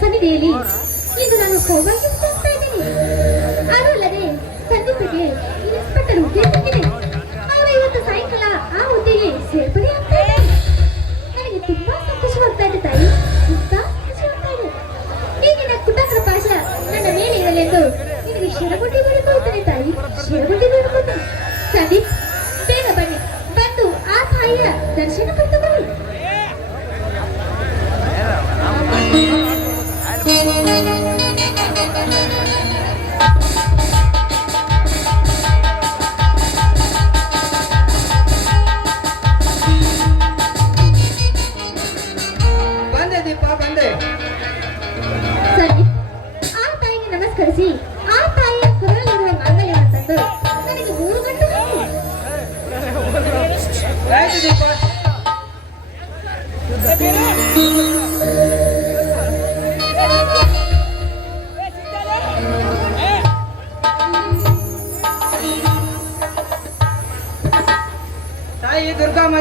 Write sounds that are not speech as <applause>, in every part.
ಸನ್ನಿಧಿಯಲ್ಲಿ ಇಂದು ನಾನು ಕೋವಾಗಿ ಹೋಗ್ತಾ ಅದು ಅಲ್ಲದೆ ಇನ್ಸ್ಪೆಕ್ಟರ್ ಹುದ್ದೆ ಸಿಕ್ಕಿದೆ ಇವತ್ತು ಸಾಯಂಕಾಲ ಆ ಹುದ್ದೆಗೆ ಸೇರ್ಪಡೆ ಆಗ್ತಾ ನನಗೆ ತುಂಬಾ ಸಂತೋಷವಾಗ್ತಾ ಇದೆ ತಾಯಿ. ತುಂಬಾ ಸಂತೋಷವಾಗ್ತಾ ಇದೆ. ಪಾಶ ನನ್ನ ಮೇಲೆ ಇರಲೆಂದು ನಿನಗೆ ಶಿರಗುಂಡಿ ಬೇಡಿಕೊಳ್ತೇನೆ ತಾಯಿ. ಶಿರಗುಂಡಿ ಬೇಡಿಕೊಳ್ತೇನೆ ಸಂದೀಪ್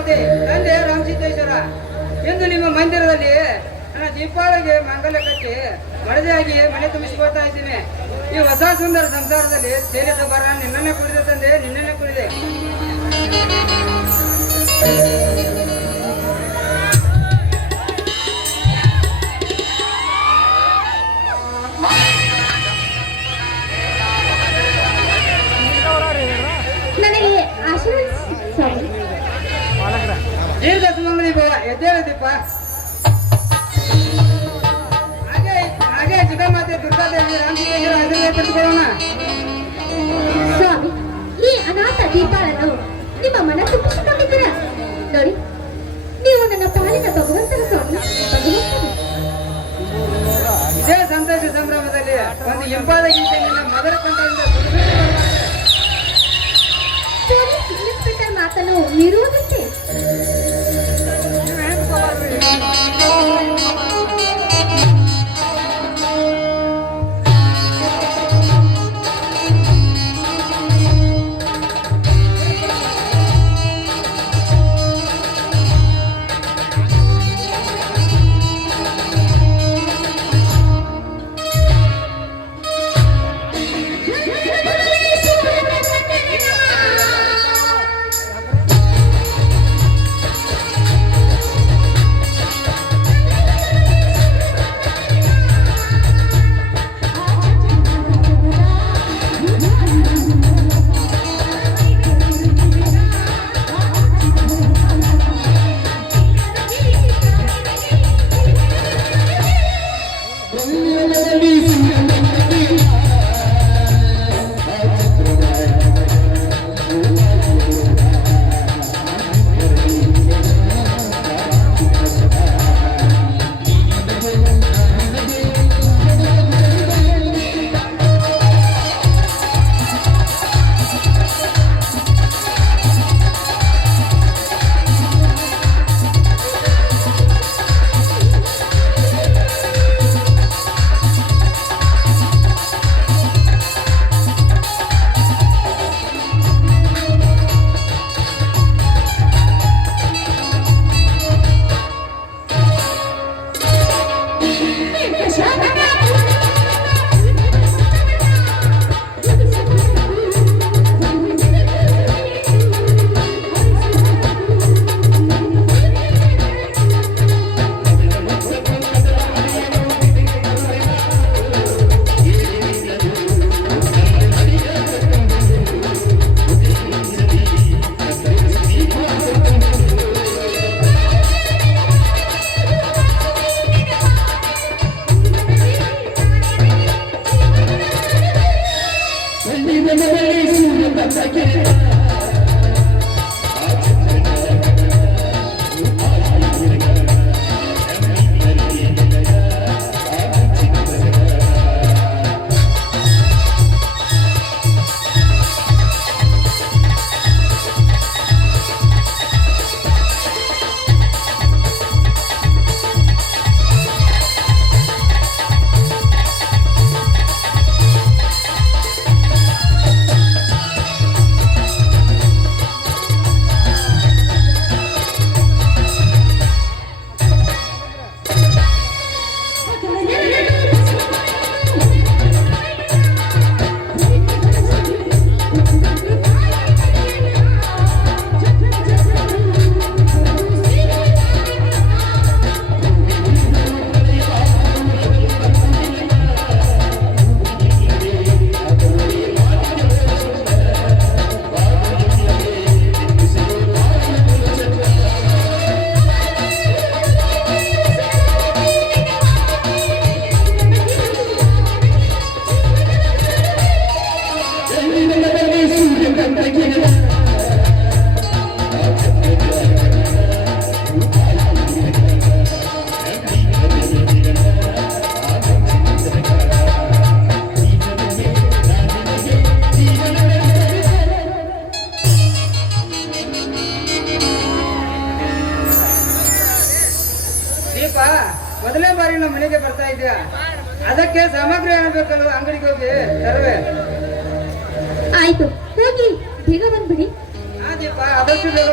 ದುರ್ಗಾಮಾತೆ ತಂದೆ ರಾಮಸಿದ್ದೇಶ್ವರ ಎಂದು ನಿಮ್ಮ ಮಂದಿರದಲ್ಲಿ ನನ್ನ ದೀಪಾವಳಿಗೆ ಮಂಗಲ ಕಟ್ಟಿ ಮಡದೆಯಾಗಿ ಮನೆ ತುಂಬಿಸಿಕೊಳ್ತಾ ಇದ್ದೀನಿ. ಈ ಹೊಸ ಸುಂದರ ಸಂಸಾರದಲ್ಲಿ ಸೇರಿದ ಬರ ನಿನ್ನನ್ನೇ ಕುಡಿದೆ ತಂದೆ, ನಿನ್ನನ್ನೇ ಕುಡಿದೆ. ಸುಮಂಗಲಿ ಭವ ದೀಪ ಹಾಗೆ ಹಾಗೆ ಜಗಮಾತೆ ದುರ್ಗಾದೇವಿ ಅದನ್ನೇ ಕಟ್ಟಿಕೊಳ್ಳೋಣ ಸ್ವಾಮಿ ಈ ಅನಾಥ ದೀಪಾಳನ್ನು ನಿಮ್ಮ ಮನ ತುಂಬಿಸಿಕೊಂಡಿದ್ದೀರಾ ನೋಡಿ ನೀವು ನನ್ನ ಪಾಲಿನ ಭಗವಂತನ ಸ್ವಾಮಿ ಇದೇ ಸಂತೋಷ ಸಂಭ್ರಮದಲ್ಲಿ ಒಂದು ಇಂಪಾದ ಗೀತೆ ನಿನ್ನ ಮದರ ಕಂಠದಿಂದ ಮೊದಲೇ ಬಾರಿ ನಮ್ಮ ಮನೆಗೆ ಬರ್ತಾ ಇದೆಯಾ ಅದಕ್ಕೆ ಸಾಮಗ್ರಿ ಹೇಳ್ಬೇಕಲ್ವ ಅಂಗಡಿಗೆ ಹೋಗಿ? ತರುವೆ ಆಯ್ತು ಹೋಗಿ ಬೇಗ ಬಂದ್ಬಿಡಿ. ಅದೀಪ ಆದಷ್ಟು ಬೇಗ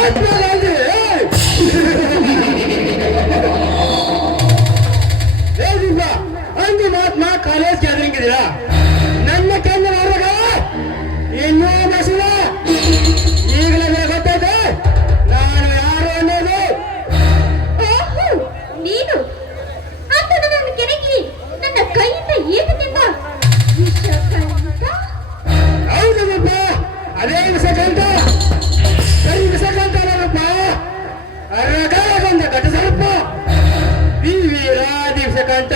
Champions ಗಂಟ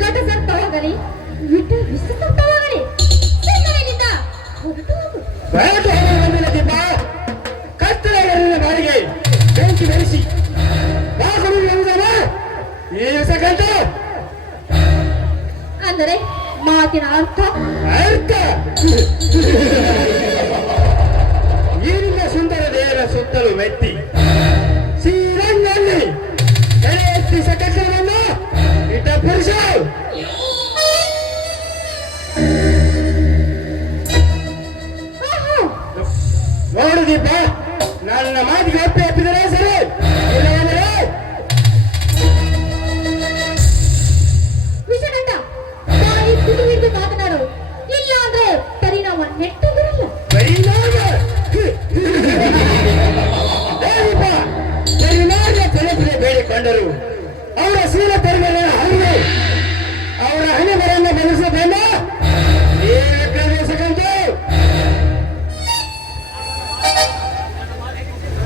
ಗಟ ಸರ್ಪ ಹೋಗಲಿ ವಿಟ ವಿಸ ಸರ್ಪ ಹೋಗಲಿ ಸರ್ಪವೇನಿದ್ದ ಹೊರಟು ಹೊರಟು ಬಾ ಕಷ್ಟದವರನ್ನ ಬಾಳಿಗೆ ಬೆಂಕಿ ಅಂದರೆ ಮಾತಿನ ಅರ್ಥ. ಅರ್ಥ. <laughs> get back.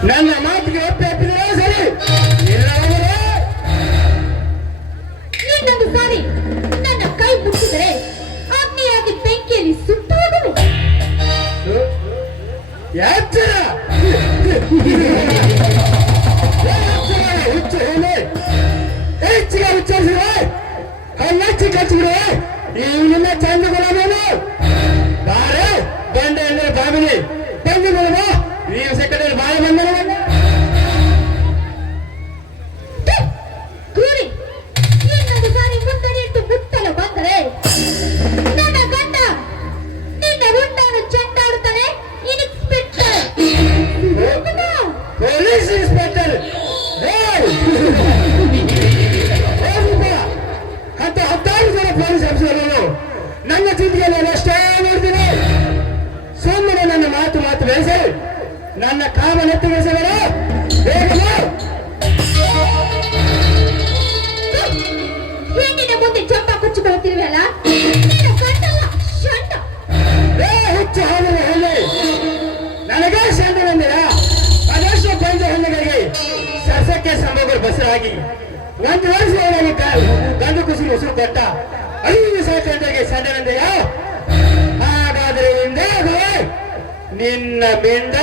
ನನ್ನ ಮಾತಿಗೆ ಒಪ್ಪಿದ್ರೆ ಸರಿ ಇನ್ನೊಂದು ಸಾರಿ ನನ್ನ ಕೈ ಅಗ್ನಿಯಾಗಿ ಬೆಂಕಿಯಲ್ಲಿ ಹೆಚ್ಚಿಗೆ ಉಚ್ಚರಿಸಿದ್ರೆ ಈ ನಿನ್ನ ಚಂದಗಳನ್ನು ಬಸರಾಗಿ ಒಂದು ವರ್ಷ ಗಂಡು ಕುಸಿ ಉಸಿರು ಕೊಟ್ಟ. ಐದು ಸಾವಿರ ಸಣ್ಣನಂದೆಯ ಹಾಗಾದ್ರೆ ನಿಂದ ನಿನ್ನ ಬೆಂದ.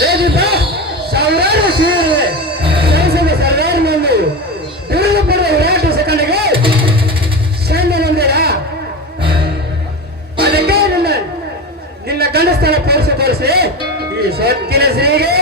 ಲೇದಿಪ್ಪ ಸಾವಿರಾರು ಸೀರೆ ಸಂಸದ ಸರ್ದಾರ್ ಮಂದಿ ತಿಳಿದು ಬರೋ ಹೋರಾಟ ಸೆಕೆಂಡಿಗೆ ಸಣ್ಣ ನಂದಿರ ಅದಕ್ಕೆ ನಿನ್ನ ನಿನ್ನ ಗಂಡಸ್ಥಳ ತೋರಿಸಿ ತೋರಿಸಿ, ಈ ಸೊಕ್ಕಿನ ಶ್ರೀಗೆ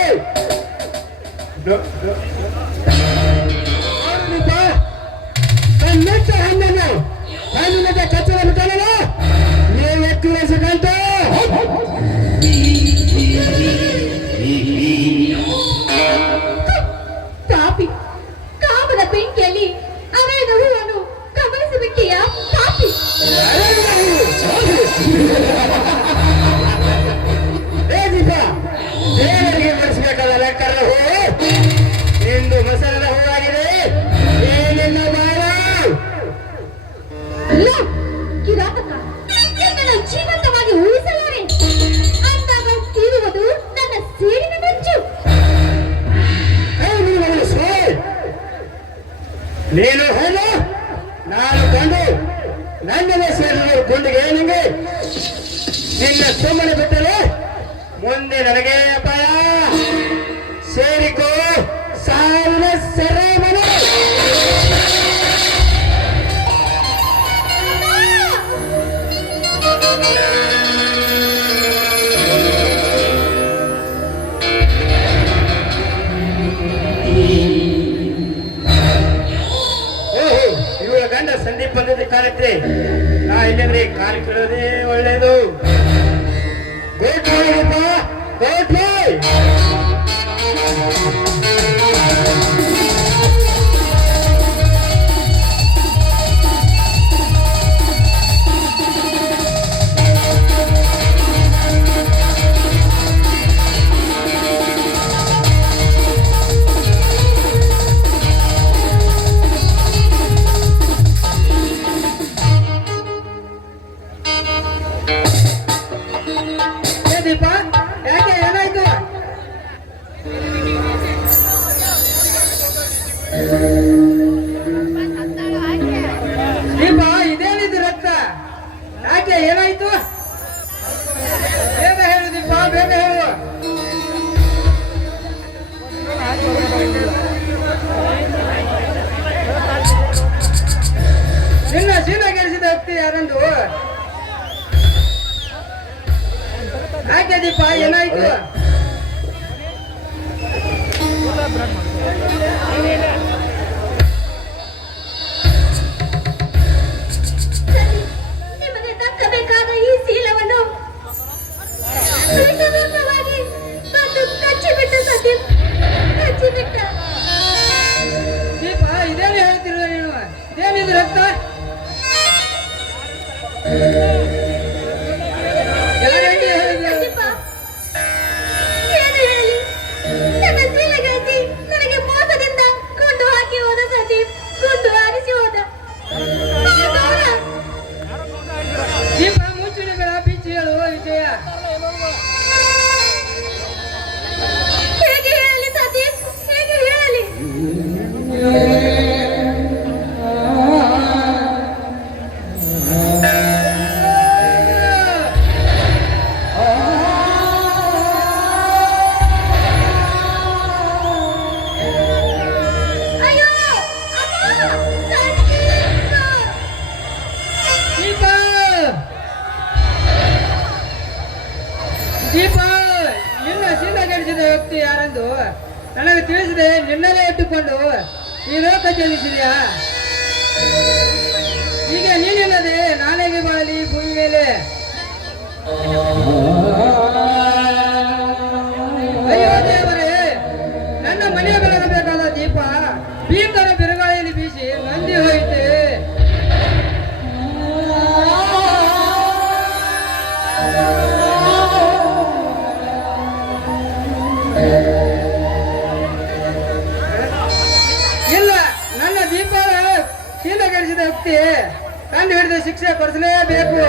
ನಿನ್ನ ಸುಮ್ಮನೆ ಬಿಟ್ಟರೆ ಮುಂದೆ ನನಗೆ ಅಪಾಯ. ಸೇರಿಕೋ ಸಾಲ ಸೆರೆಮನೆ. ಸಂದೀಪ್ ಬಂದಿದ್ದ ಕಾಲಕ್ಕೆ ನಾ ಇಲ್ಲಂದ್ರೆ ಕಾಲ್ ಕೇಳೋದೇ ಒಳ್ಳೇದು. ಯಾಕೆ ಏನಾಯ್ತು? ಬೇಗ ಹೇಳು ದೀಪ ಬೇಗ ಹೇಳು ನಿನ್ನ ಸೀನ ಗೆಲ್ಸಿದ ವ್ಯಕ್ತಿ ಯಾರಂದು? ಯಾಕೆ ದೀಪ? ಏನಾಯ್ತು? Yeah. ಹಿಡಿದು